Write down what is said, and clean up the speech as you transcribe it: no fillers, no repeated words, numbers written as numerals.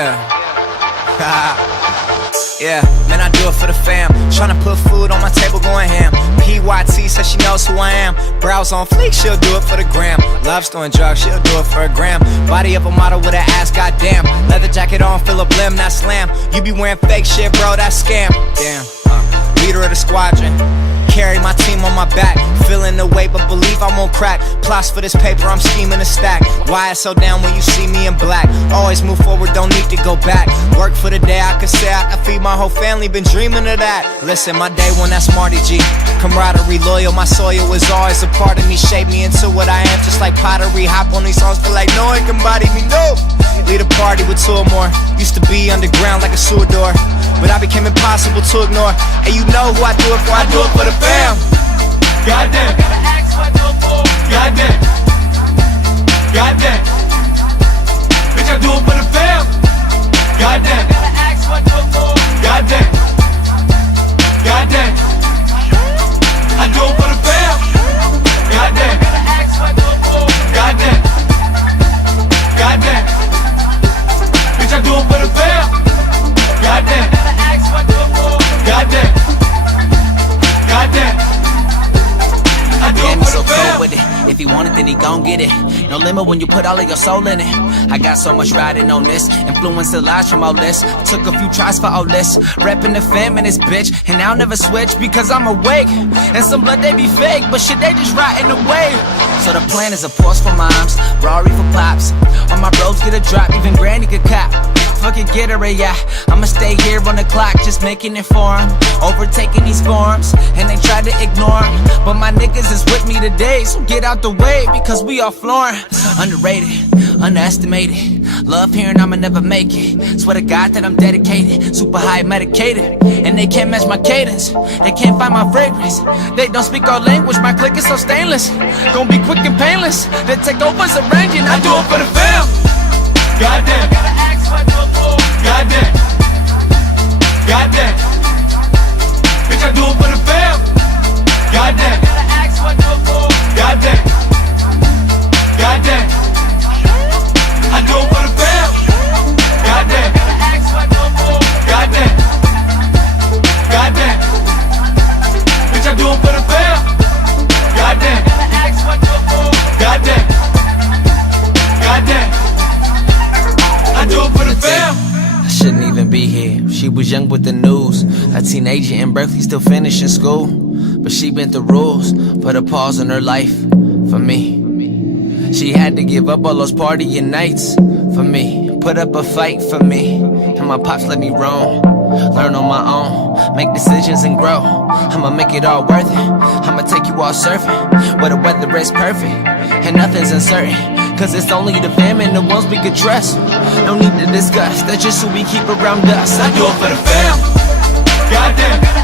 Yeah. Yeah, man, I do it for the fam. Tryna put food on my table, going ham. PYT says she knows who I am. Brows on fleek, she'll do it for the gram. Love storing drugs, she'll do it for a gram. Body of a model with an ass, goddamn. Leather jacket on, fill a blim, not slam. You be wearing fake shit, bro, that's scam. Damn, leader of the squadron. Carry my team on my back, feeling the weight, but believe I won't crack. Plots for this paper, I'm scheming to stack. Why it's so down when you see me in black? Always move forward, don't need to go back. Work for the day, I could say I can feed my whole family, been dreaming of that. Listen, my day one, that's Marty G. Camaraderie, loyal, my soil is always a part of me. Shape me into what I am, just like pottery. Hop on these songs, feel like no one can body me, no. Lead a party with two or more. Used to be underground like a sewer door, but I became impossible to ignore. And you know who I do it for, I do it for the fam. Goddamn. Goddamn. Goddamn. Bitch, I do it for the fam. Goddamn. Goddamn. Goddamn. I do it for the fam. Goddamn. Goddamn. Goddamn. Bitch, I do it for the fam. Goddamn. Goddamn. Goddamn. I do it for the fam. With it. If he want it, then he gon' get it. No limit when you put all of your soul in it. I got so much riding on this. Influence the lies from all this. Took a few tries for all this. Reppin' the fam in this bitch. And I'll never switch because I'm awake. And some blood they be fake, but shit they just rotting away. So the plan is a Porsche for moms, Rari for pops. All my bros get a drop, even granny could cop. Fucking get her, yeah. I'ma stay here on the clock, just making it for 'em. Overtaking these forms, and they try to ignore 'em. But my niggas is with me today, so get out the way, because we all flooring. Underrated, underestimated. Love hearing I'ma never make it. Swear to God that I'm dedicated, super high medicated. And they can't match my cadence, they can't find my fragrance. They don't speak our language, my click is so stainless. Gonna be quick and painless, they take over's arranging. I do it for the fam. Goddamn. Goddamn. Goddamn. Bitch, I do it for the fam. Goddamn. Goddamn. Goddamn. I do it for the fam. Goddamn. Goddamn. Goddamn. Bitch, I do it for the fam. Goddamn. Goddamn. Goddamn. I do it for the fam. I shouldn't even be here. She was young with the news, a teenager in Berkeley still finishing school. But she bent the rules, put a pause in her life for me. She had to give up all those partying nights for me. Put up a fight for me, and my pops let me roam. Learn on my own, make decisions and grow. I'ma make it all worth it. I'ma take you all surfing, where the weather is perfect and nothing's uncertain. Cause it's only the fam and the ones we could trust. No need to discuss, that's just who we keep around us. I do it for the fam. Goddamn.